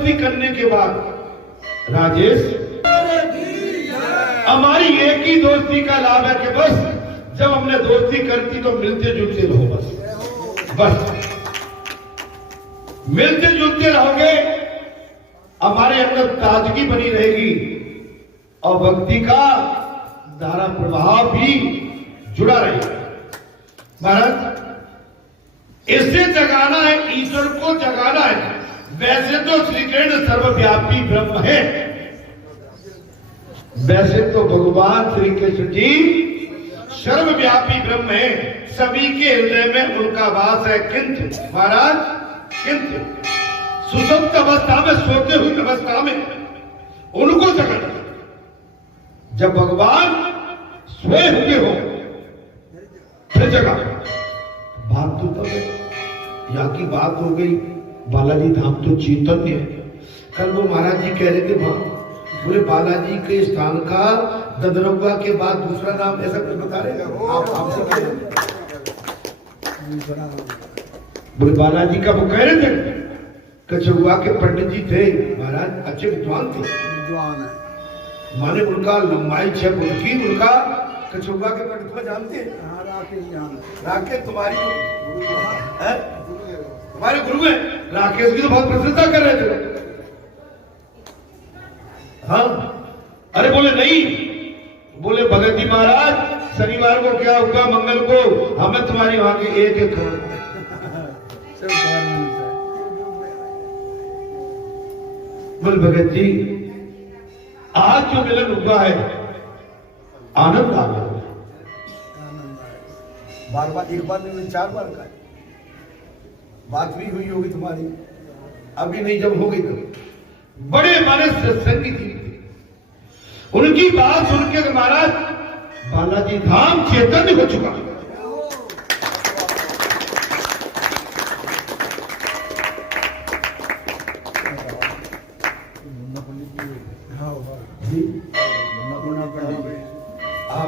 दोस्ती करने के बाद राजेश, हमारी एक ही दोस्ती का लाभ है कि बस जब हमने दोस्ती करती तो मिलते जुलते रहो, बस मिलते जुलते रहोगे, हमारे अंदर ताजगी बनी रहेगी और भक्ति का धारा प्रवाह भी जुड़ा रहेगा। महाराज, इससे जगाना है, ईश्वर को जगाना है। वैसे तो श्री कृष्ण सर्वव्यापी ब्रह्म है, वैसे तो भगवान श्री कृष्ण जी सर्वव्यापी ब्रह्म है, सभी के हृदय में उनका वास है। किंतु महाराज, किंतु सुसुप्त अवस्था में, सोते हुई अवस्था में उनको जगाना। जब भगवान सोए हुए हो फिर जगा। बात तो तब है, यहाँ की बात हो गई, बालाजी धाम तो चैतन्य है। कल वो महाराज जी कह रहे थे वहां, बोले बालाजी के स्थान का ददरौगा के बाद दूसरा नाम ऐसा कुछ बता रहे आप, आपसे कह रहे बोले बालाजी का वो कह रहे थे। कचरुआ के पंडित जी थे महाराज, अच्छे विद्वान थे, विद्वान है माने उनका लंबाई 6 फुट की, उनका कचरुआ के पंडित को जानते हैं? राकेश तुम्हारी हमारे गुरु है, राकेश की तो बहुत प्रशंसा कर रहे थे। हाँ, अरे बोले नहीं, बोले भगत जी महाराज शनिवार को क्या होगा, मंगल को हमें तुम्हारी वहां के एक खबर। बोले भगत जी आज जो मिलन हुआ है आनंद आ गया, बार बार, एक बार नहीं 4 बार का बात भी हुई होगी तुम्हारी, अभी नहीं जब हो गई तो बड़े माने सत्संगी थी, उनकी बात सुन के महाराज बालाजी धाम चैतन्य हो चुका।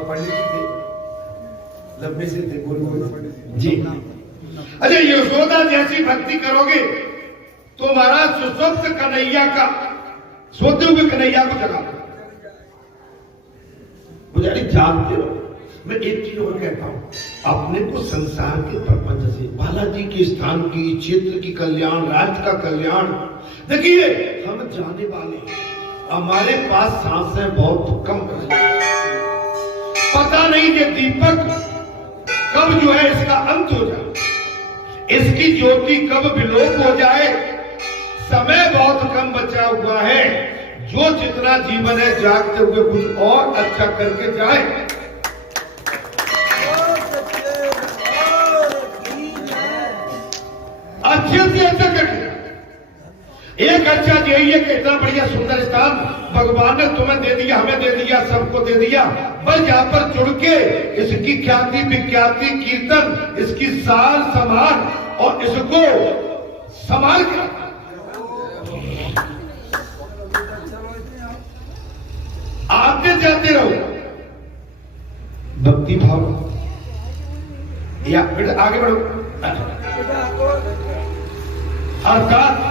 पंडित जी थे, लंबे से थे, गुरु जी। अच्छा, यशोदा जैसी भक्ति करोगे तो महाराज सुसुप्त कन्हैया का, सोते हुए कन्हैया को जगा दो। पुजारी जानते हो, मैं एक चीज और कहता हूं, अपने को संसार के प्रपंच से, बालाजी के स्थान की, क्षेत्र की कल्याण, राष्ट्र का कल्याण, देखिए हम जाने वाले, हमारे पास सांसें बहुत कम है, पता नहीं ये दीपक कब जो है इसका अंत हो जाए, इसकी ज्योति कब विलोप हो जाए, समय बहुत कम बचा हुआ है। जो जितना जीवन है जागते हुए कुछ और अच्छा करके जाए। अच्छे से अच्छा करके, एक अच्छा यही है कि इतना बढ़िया सुंदर स्थान भगवान ने तुम्हें दे दिया, हमें दे दिया, सबको दे दिया, बस यहाँ पर जुड़ के इसकी ख्याति विख्याति कीर्तन, इसकी सार संभाल और इसको संभाल के आते जाते रहो, भक्ति भाव, या फिर आगे बढ़ो। अर्थात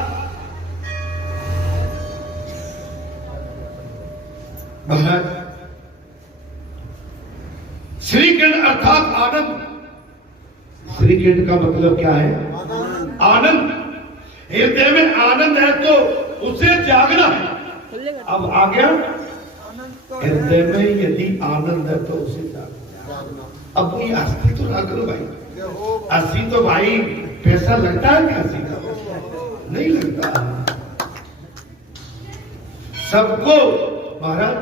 श्री कृष्ण अर्थात आनंद। श्री कृष्ण का मतलब क्या है? आनंद। हृदय में आनंद है तो उसे जागना है। अब आ गया, हृदय में यदि आनंद है तो उसे जागना। अब कोई अस्थि तो ना करो भाई, अस्थि तो भाई पैसा लगता है क्या? अस्थि का नहीं लगता। सबको महाराज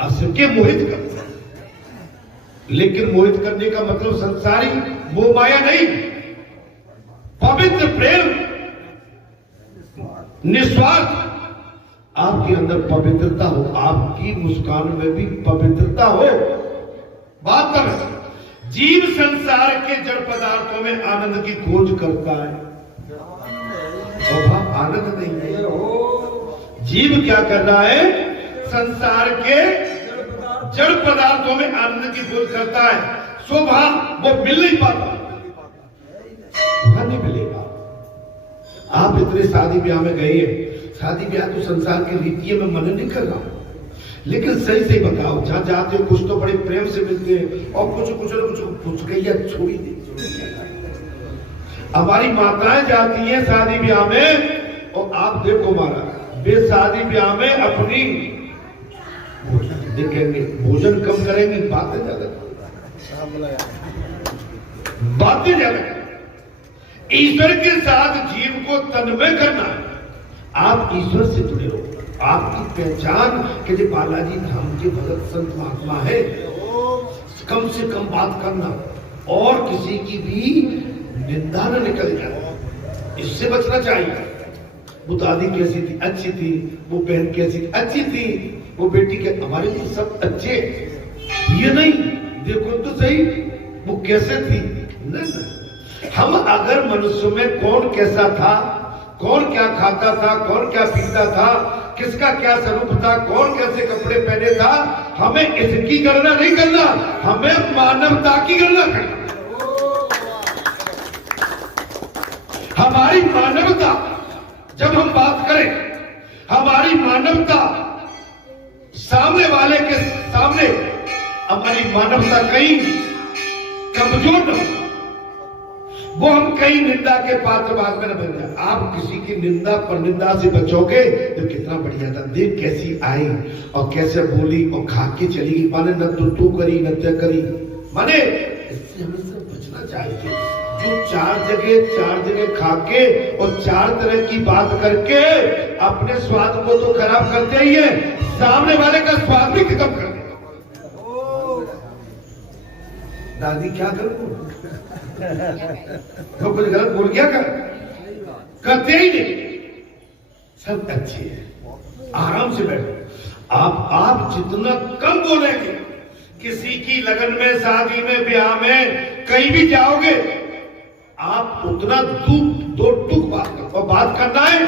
असुके मोहित करता है, लेकिन मोहित करने का मतलब संसारी वो माया नहीं, पवित्र प्रेम, निस्वार्थ। आपके अंदर पवित्रता हो, आपकी मुस्कान में भी पवित्रता हो। बात कर, जीव संसार के जड़ पदार्थों में आनंद की खोज करता है, आनंद नहीं है। जीव क्या कर रहा है? संसार के जड़ पदार्थों में आनंद की खोज करता है। शोभा वो मिल नहीं पाता, नहीं मिलेगा। आप इतने शादी ब्याह में गए हैं, शादी ब्याह तो संसार की रीति है, मैं मना नहीं कर रहा हूं, लेकिन सही सही बताओ, जहां जाते हो कुछ तो बड़े प्रेम से मिलते हैं और कुछ गैया छोड़ी दे। हमारी माताएं जाती हैं शादी ब्याह में और आप देखो महाराज, वे शादी ब्याह में अपनी देखेंगे भोजन कम करेंगे, बातें ज्यादा ईश्वर के साथ जीव को तन्मय करना है। आप ईश्वर से जुड़े हो, आपकी पहचान के जो बालाजी धाम के भगत संत महात्मा है, कम से कम बात करना और किसी की भी निंदा न निकल जाए, इससे बचना चाहिए। वो दादी कैसी थी, अच्छी थी, वो बहन कैसी थी, अच्छी थी, वो बेटी के, हमारे लिए सब अच्छे, ये नहीं देखो तो सही वो कैसे थी। नहीं, हम अगर मनुष्य में कौन कैसा था, कौन क्या खाता था, कौन क्या पीता था, किसका क्या स्वरूप था, कौन कैसे कपड़े पहने था, हमें इसकी गणना नहीं करना, हमें मानवता की गणना करना। हमारी मानवता जब हम बात करें, हमारी मानवता सामने वाले के सामने हमारी मानवता कहीं कमजोर न हो, वो हम कहीं निंदा के पात्र बाद में न बन जाए। आप किसी की निंदा पर निंदा से बचोगे तो कितना बढ़िया था। देख कैसी आई और कैसे बोली और खा के चली गई, माने न तो तू करी न ते करी, माने इससे हमें सब बचना चाहिए। जो चार जगह खा के और चार तरह की बात करके अपने स्वाद को तो खराब करते ही है, सामने वाले का स्वाद भी खत्म कर दे। दादी क्या करूं, तो कुछ गलत बोल गया कर, करते ही नहीं, सब अच्छे हैं, आराम से बैठो। आप जितना कम बोलेंगे, किसी की लगन में, शादी में, ब्याह में, कहीं भी जाओगे, आप उतना दो टूक बात करो। और बात करना है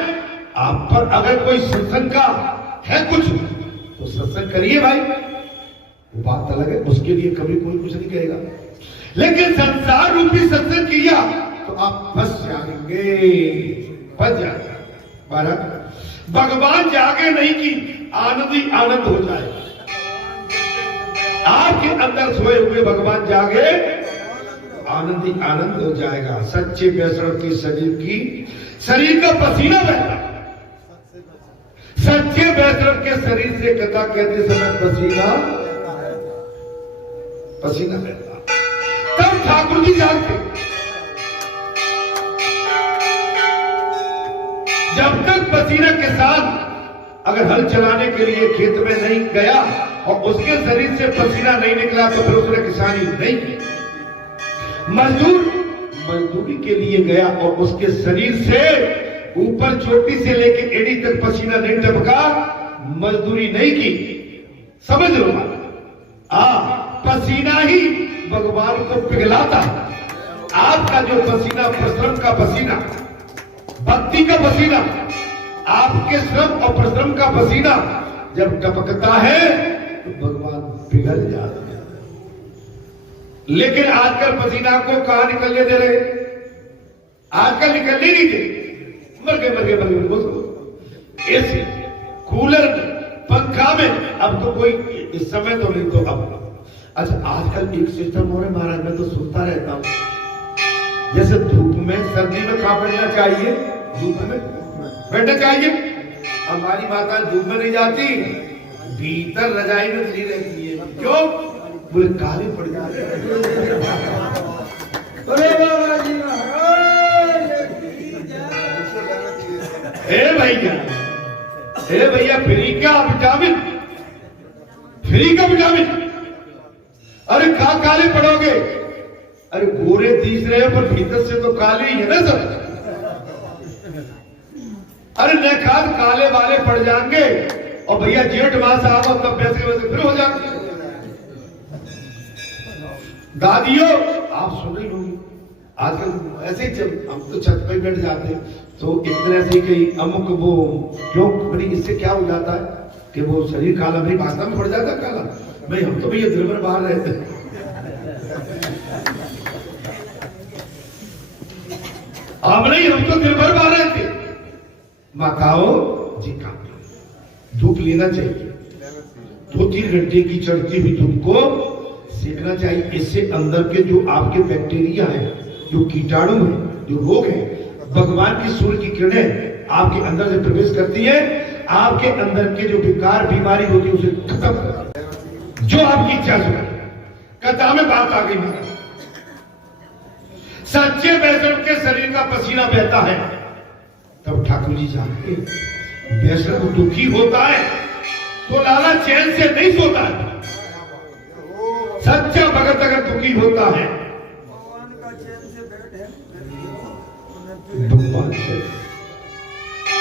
आप पर अगर कोई सत्संग का है कुछ तो सत्संग करिए भाई, वो बात अलग है, उसके लिए कभी कोई कुछ नहीं कहेगा। लेकिन संसार रूपी सत्संग किया तो आप फंस जाएंगे। भगवान जागे नहीं कि आनंद ही आनंद हो जाए। आपके अंदर सोए हुए भगवान जागे, आनंद ही आनंद हो जाएगा। सच्चे वैष्णव की शरीर का पसीना बहता, सच्चे वैष्णव के शरीर से कथा कहते समय पसीना बहता, तब ठाकुर जी जागते। जब तक पसीना के साथ अगर हल चलाने के लिए खेत में नहीं गया और उसके शरीर से पसीना नहीं निकला तो फिर उसने किसानी नहीं की। मजदूरी के लिए गया और उसके शरीर से ऊपर चोटी से लेकर एड़ी तक पसीना नहीं टपका, मजदूरी नहीं की। समझ लो पसीना ही भगवान को पिघलाता। आपका जो पसीना, परिश्रम का पसीना, भक्ति का पसीना, आपके श्रम और परिश्रम का पसीना जब टपकता है तो भगवान पिघल जाते हैं। लेकिन आजकल पसीना को कहां निकलने दे रहे, आजकल निकलने नहीं दे, मर गए एसी, कूलर में, पंखा में, अब तो कोई इस समय तो नहीं, तो अब अच्छा आजकल एक सिस्टम हो रहा है महाराज, मैं तो सुनता रहता हूं, जैसे धूप में, सर्दी में कहां बैठना चाहिए, धूप में बैठना चाहिए। हमारी माता धूप में नहीं जाती, भीतर रजाई में खड़ी रहती है। क्यों? बोले काले पड़ जाते हैं। हे भैया फ्री का विटामिन, फ्री का विटामिन। अरे कहां काले पड़ोगे, अरे गोरे दिख रहे हैं पर भीतर से तो काले ही है ना सब। अरे न खाद काले वाले पड़ जाएंगे और भैया जेठ मास आओ तब वैसे फिर हो जाएंगे। दादियों आप सुन रही होंगी, आजकल ऐसे ही हम तो छत पे बैठ जाते हैं तो एक तरह से कहीं अमुक वो क्यों बड़ी, इससे क्या हो जाता है कि वो शरीर काला, मेरी भाषा में पड़ जाता है काला। भाई हम तो भैया दिन भर बाहर रहते हैं। हम नहीं, हम तो दिन भर बाहर रहते। माताओं जी काम धूप लेना चाहिए, 2-3 घंटे की चढ़ती हुई धूप को सेकना चाहिए। इससे अंदर के जो आपके बैक्टीरिया हैं, जो कीटाणु हैं, जो रोग हैं, भगवान की सूर्य की किरणें आपके अंदर से प्रवेश करती है, आपके अंदर के जो विकार बीमारी होती है उसे खत्म करती है। जो आपकी इच्छा से कथा में बात आ गई महाराज, सच्चे वैष्णव के शरीर का पसीना बहता है तब ठाकुर जी जानते वैष्णव दुखी होता है तो लाला चैन से नहीं सोता है। सच्चा भगत अगर दुखी होता है भगवान से,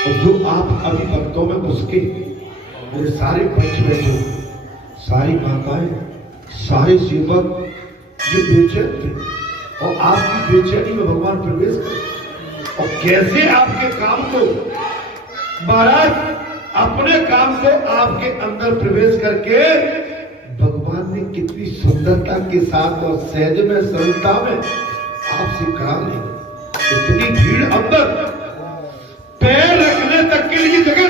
और जो आप अभी भक्तों में उसके मेरे सारे पंच बैठे, सारी माताएं, सारे सेवक ये बेचैन थे और आपकी बेचैनी में भगवान प्रवेश कर और कैसे आपके काम को महाराज अपने काम को आपके अंदर प्रवेश करके भगवान ने कितनी सुंदरता के साथ और सहज में सरलता में आपसे कहा नहीं। इतनी भीड़ अंदर पैर रखने तक के लिए जगह,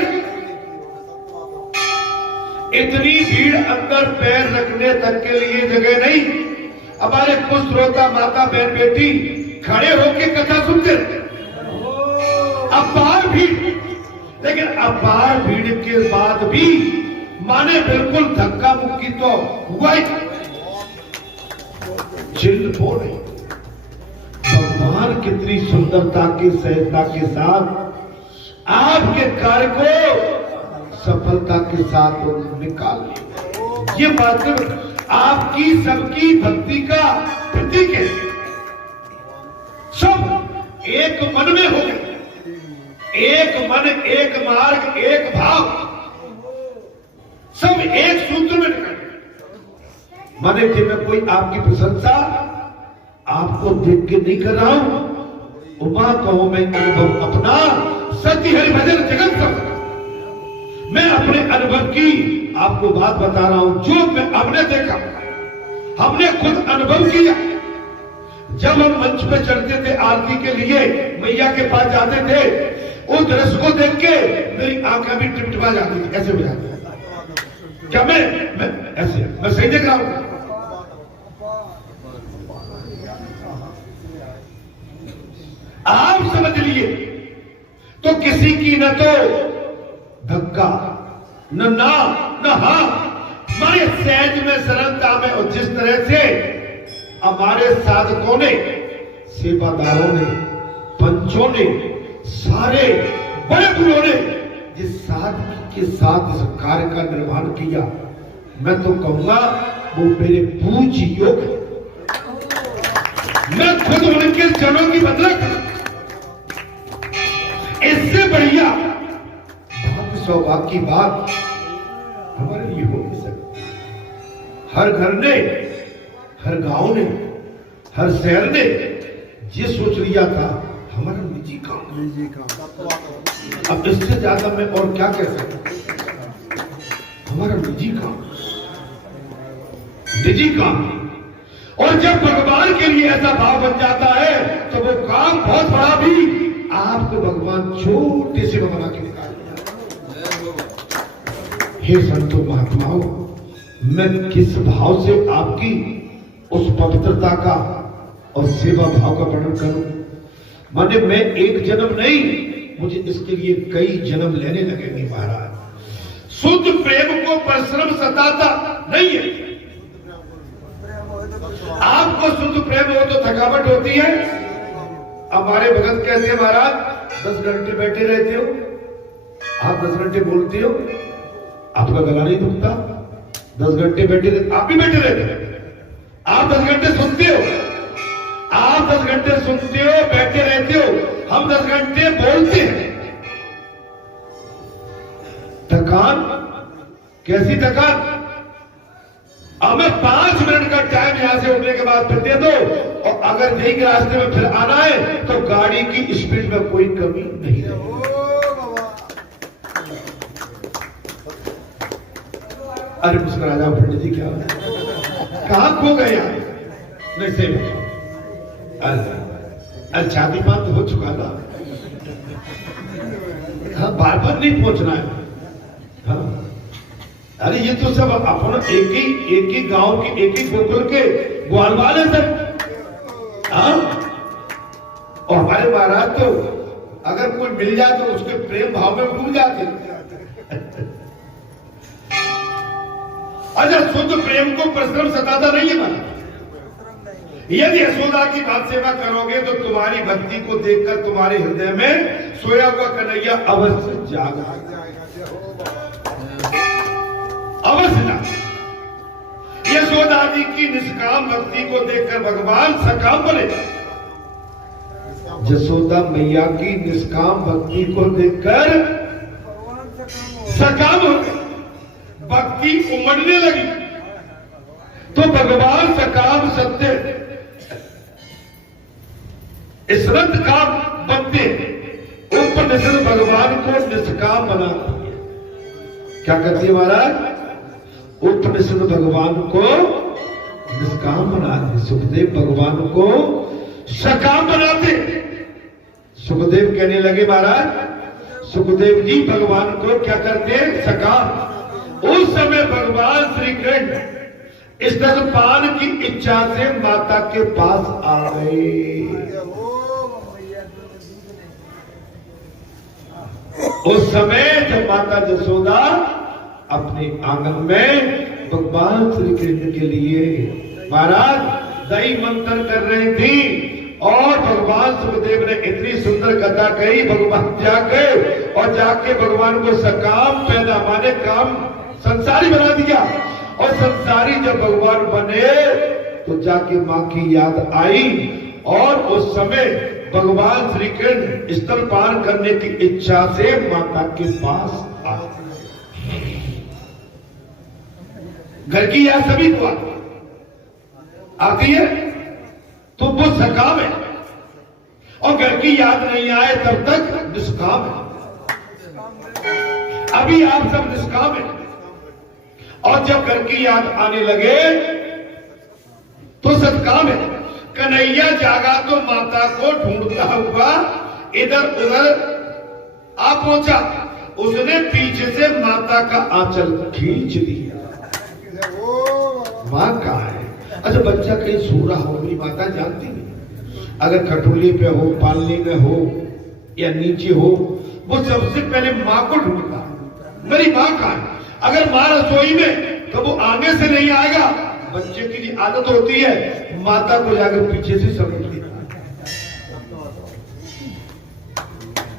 इतनी भीड़ अंदर पैर रखने तक के लिए जगह नहीं। हमारे कुछ श्रोता माता बहन बेटी खड़े होकर कथा सुनते रहे, अपार भीड़, लेकिन अपार भीड़ के बाद भी माने बिल्कुल धक्का मुक्की तो हुआ ही, चिल्ल हो नहीं। भगवान कितनी सुंदरता की सहजता के साथ आपके कार्य को सफलता के साथ निकाल लिया। ये मात्र आपकी सबकी भक्ति का प्रतीक है। सब एक मन में हो गए, एक मन, एक मार्ग, एक भाव, सब एक सूत्र में निकल गए। माने कि मैं कोई आपकी प्रशंसा आपको देख के नहीं कर रहा हूं, उमा कहो मैं अनुभव अपना सत्य हरि भजन जगत सब, मैं अपने अनुभव की आपको बात बता रहा हूं जो मैं हमने देखा, हमने खुद अनुभव किया। जब हम मंच पे चढ़ते थे आरती के लिए, मैया के पास जाते थे, उस दृश्य को देख के मेरी आंखें भी टिपटिपा जाती थी, ऐसे हो जाती थी। क्या मैं ऐसे मैं सही देख रहा हूं? आप समझ लिए तो किसी की न तो धक्का न हाँ, हमारे सहज में सरलता में, और जिस तरह से हमारे साधकों ने, सेवादारों ने, पंचों ने, सारे बड़े बुढ़ों ने जिस सादगी के साथ इस कार्य का निर्माण किया, मैं तो कहूंगा वो मेरे पूज्य योग है। मैं खुद उनके चरणों की बदला करूं, इससे बढ़िया भाग्य सौभाग्य की बात हमारे लिए हो नहीं सकती। हर घर ने, हर गांव ने, हर शहर ने ये सोच लिया था हमारा निजी काम, अब इससे ज्यादा मैं और क्या कह सकता, हमारा निजी काम। और जब भगवान के लिए ऐसा भाव बन जाता है तो वो काम बहुत बड़ा भी आपको भगवान छोटे से बना के निकाल दिया। हे संतो महात्माओं, मैं किस भाव से आपकी उस पवित्रता का और सेवा भाव का वर्णन करूं। माने मैं एक जन्म नहीं, मुझे इसके लिए कई जन्म लेने लगेंगे महाराज। शुद्ध प्रेम को परिश्रम सताता नहीं है। आपको शुद्ध प्रेम हो तो थकावट होती है। हमारे भगत कहते हैं महाराज 10 घंटे बैठे रहते हो, आप 10 घंटे बोलते हो, आपका गला नहीं दुखता। 10 घंटे बैठे रहते, आप भी बैठे रहते हो, आप 10 घंटे सुनते हो, आप 10 घंटे सुनते हो, बैठे रहते हो, हम 10 घंटे बोलते हैं। थकान कैसी थकान? हमें 5 मिनट का टाइम यहां से उठने के बाद फिर दे दो, और अगर यही के रास्ते में फिर आना है तो गाड़ी की स्पीड में कोई कमी नहीं है। अरे मुस्कुरा जाओ पंडित जी, क्या कहां खो गए यार? नहीं सही, अरे शादी बात हो चुका था। हाँ, बार बार नहीं पहुंचना है। हाँ, अरे ये तो सब अपन एक ही गांव के एक ही गोकुल के ग्वाल वाले सब। हाँ, और हमारे महाराज तो अगर कोई मिल जाए तो उसके प्रेम भाव में डूब जाते। अच्छा, शुद्ध प्रेम को परिश्रम सताता नहीं है माना। यदि यशोदा की बात सेवा करोगे तो तुम्हारी भक्ति को देखकर तुम्हारे हृदय में सोया हुआ कन्हैया अवश्य जागा, अवश्य जागा। यशोदा जी की निष्काम भक्ति को देखकर भगवान सकाम बने। यशोदा मैया की निष्काम भक्ति को देखकर सकाम हो गए, भक्ति उमड़ने लगी। तो भगवान सकाम सत्य इसरत काम बनते उपनिषद भगवान को निष्काम बनाती है। क्या कहती है महाराज? उपनिषद भगवान को निष्काम बनाते, सुखदेव भगवान को सकाम बनाते। सुखदेव कहने लगे महाराज, सुखदेव जी भगवान को क्या करते? सकाम। उस समय भगवान श्री कृष्ण स्तनपान की इच्छा से माता के पास आ गए। उस समय जब माता यशोदा अपने आंगन में भगवान श्री कृष्ण के लिए महाराज दही मंथन कर रही थी, और भगवान सुखदेव ने इतनी सुंदर कथा कही, भगवान जाके और जाके भगवान को सकाम पैदा माने काम संसारी बना दिया। और संसारी जब भगवान बने तो जाके मां की याद आई, और उस समय भगवान श्री कृष्ण स्तनपान करने की इच्छा से माता के पास आ। घर की याद सभी को आती है तो वो सकाम है, और घर की याद नहीं आए तब तक निष्काम है। अभी आप सब निष्काम है, और जब घर की याद आने लगे तो सत्काम है। कन्हैया जागा तो माता को ढूंढता हुआ इधर उधर आ पहुंचा। उसने पीछे से माता का आंचल खींच लिया। मां कहाँ है? अच्छा, बच्चा कहीं सो रहा हो, मेरी माता जानती नहीं। अगर खटोले पे हो, पालने में हो या नीचे हो, वो सबसे पहले मां को ढूंढता, मेरी मां कहाँ है। अगर मां रसोई में तो वो आगे से नहीं आएगा। बच्चे की आदत होती है माता को जाकर पीछे से समझ लेना,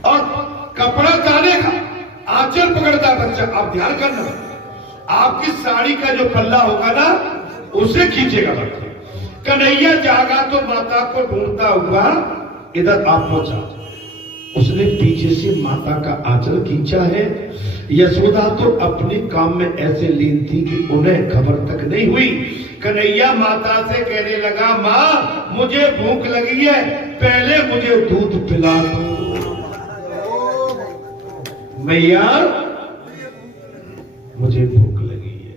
और कपड़ा तानेगा, आंचल पकड़ता है बच्चा। आप ध्यान करना, आपकी साड़ी का जो पल्ला होगा ना, उसे खींचेगा बच्चा। कन्हैया जागा तो माता को ढूंढता हुआ इधर आप पहुंचा। उसने पीछे से माता का आंचल खींचा है। यशोदा तो अपने काम में ऐसे लीन थी कि उन्हें खबर तक नहीं हुई। कन्हैया माता से कहने लगा, मां मुझे भूख लगी है, पहले मुझे दूध पिला दो। मैया मुझे भूख लगी है,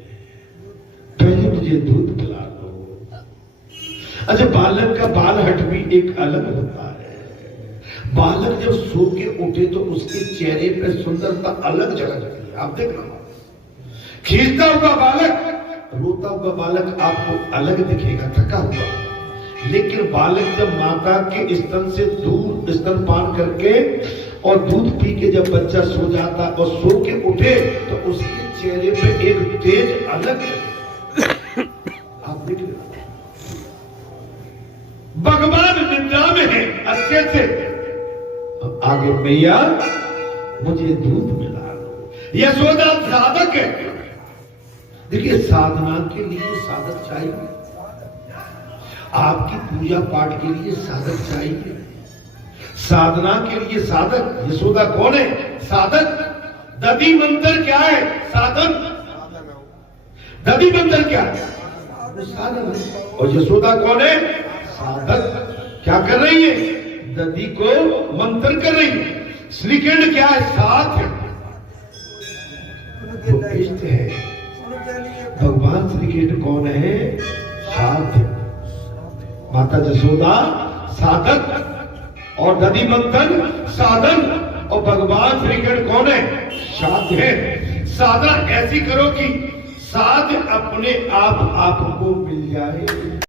पहले मुझे दूध पिला दो। अच्छा, बालक का बाल हट भी एक अलग होता है। बालक जब सो के उठे तो उसके चेहरे पे सुंदरता अलग जगह जाती है। आप देख रहे हो, खींचता हुआ बालक, रोता हुआ बालक आपको अलग दिखेगा, थका हुआ। लेकिन बालक जब माता के स्तन से दूध स्तनपान करके और दूध पी के जब बच्चा सो जाता और सो के उठे तो उसके चेहरे पे एक तेज अलग आप देख रहे हो। भगवान निद्रा में है अच्छे से। आगे मैया मुझे दूध मिला दो। यशोदा साधक है। देखिए, साधना के लिए साधक चाहिए, आपकी पूजा पाठ के लिए साधक चाहिए, साधना के लिए साधक। यशोदा कौन है? साधक। दधी मंत्र क्या है? साधन। दधी मंत्र क्या है? वो साधन है। और यशोदा कौन है? साधक। क्या कर रही है? दधी को मंथन कर रही है। श्री कृष्ण क्या है? साथ है, वो इष्ट है। भगवान श्री कृष्ण कौन है? साथ। माता यशोदा साधक और दधी मंथन साधन। और भगवान श्री कृष्ण कौन है? साध्य है। साधना ऐसी करो कि साध्य अपने आप आपको मिल जाए।